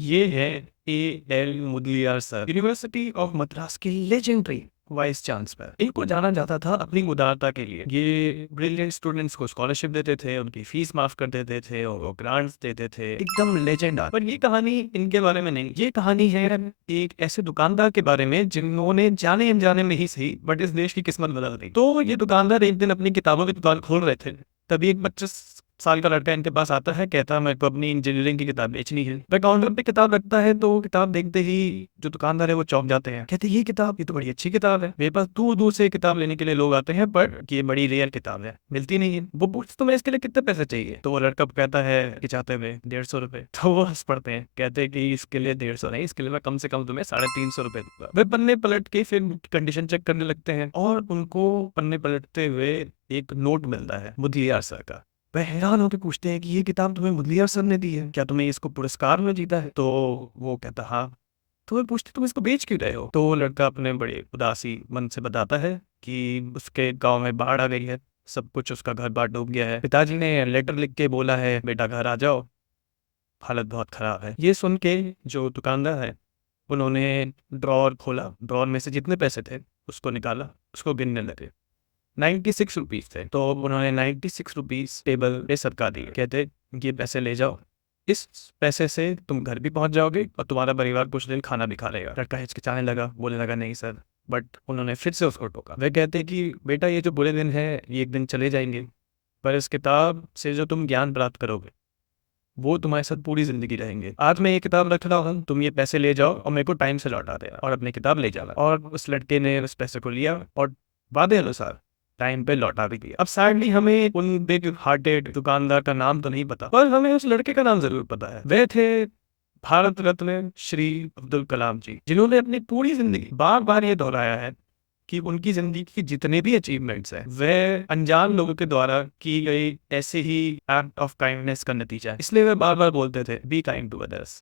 ये है AL. Mudaliar sir, university of Madras के लेजेंडरी वाइस चांसलर। इनको जाना जाता था अपनी उदारता के लिए। ये ब्रिलियंट स्टूडेंट्स को स्कॉलरशिप देते थे, उनकी फीस माफ कर देते थे और वो ग्रांट्स देते थे। एकदम लेजेंड। पर ये कहानी इनके बारे में नहीं, ये कहानी है एक ऐसे दुकानदार के बारे में जिन्होंने जाने अनजाने में ही सही बट इस देश की किस्मत बदल दी। तो ये दुकानदार एक दिन अपनी किताबों की दुकान खोल रहे थे, तभी एक 25 साल का लड़का इनके पास आता है, कहता है मेरे को अपनी इंजीनियरिंग की किताब बेचनी है। वह काउंटर पे किताब रखता है तो किताब देखते ही जो दुकानदार है वो चौंक जाते हैं, कहते ये किताब, ये तो बड़ी अच्छी किताब है, मेरे पास दूर दूर से किताब लेने के लिए लोग आते हैं, पर ये बड़ी रेयर किताब है, मिलती नहीं है। वो पूछते तुम्हें इसके लिए कितने पैसे चाहिए? तो वो लड़का कहता है कि चाहते हुए 150 रुपए। तो वो हंस पड़ते हैं, कहते हैं कि इसके लिए 150 नहीं, इसके लिए मैं कम से कम तुम्हें 350 रुपए दूंगा। वे पन्ने पलट के फिर कंडीशन चेक करने लगते हैं और उनको पन्ने पलटते हुए एक नोट मिलता है मुदलियार सर का। वह हैरान होकर पूछते हैं कि ये किताब तुम्हें मुदलियार सर ने दी है, क्या तुम्हें इसको पुरस्कार में जीता है? तो वो कहता हाँ। तो वे पूछते तुम इसको बेच क्यों रहे हो? तो वो लड़का अपने बड़े उदासी मन से बताता है कि उसके गांव में बाढ़ आ गई है, सब कुछ उसका घर बार डूब गया है, पिताजी ने लेटर लिख के बोला है बेटा घर आ जाओ, हालत बहुत खराब है। ये सुन के जो दुकानदार है उन्होंने ड्रॉर खोला, ड्रॉर में से जितने पैसे थे उसको निकाला, उसको गिनने लगे। 96 रुपीज थे। तो उन्होंने 96 रुपीज टेबल पे सबका दिए, कहते ये पैसे ले जाओ, इस पैसे से तुम घर भी पहुंच जाओगे और तुम्हारा परिवार कुछ दिन खाना भी खा लेगा। लड़का हिचकिचाने लगा, बोलने लगा नहीं सर। बट उन्होंने फिर से उसको टोका। वे कहते कि बेटा ये जो बुरे दिन है ये एक दिन चले जाएंगे, पर इस किताब से जो तुम ज्ञान प्राप्त करोगे वो तुम्हारे साथ पूरी जिंदगी रहेंगे। आज मैं ये किताब रख रहा हूँ, तुम ये पैसे ले जाओ और मेरे को टाइम से लौटा देना और अपनी किताब ले जाना। और उस लड़के ने उस पैसे को लिया और वादे अनुसार टाइम पे लौटा भी दिया। अब सैडली हमें उन बिग हार्टेड दुकानदार का नाम तो नहीं पता, पर हमें उस लड़के का नाम जरूर पता है। वे थे भारत रत्न श्री अब्दुल कलाम जी, जिन्होंने अपनी पूरी जिंदगी बार बार ये दोहराया है कि उनकी जिंदगी की जितने भी अचीवमेंट्स हैं वह अनजान लोगों के द्वारा की गई ऐसे ही एक्ट ऑफ काइंडनेस का नतीजा है। इसलिए वे बार बार बोलते थे बी काइंड टू अदर्स।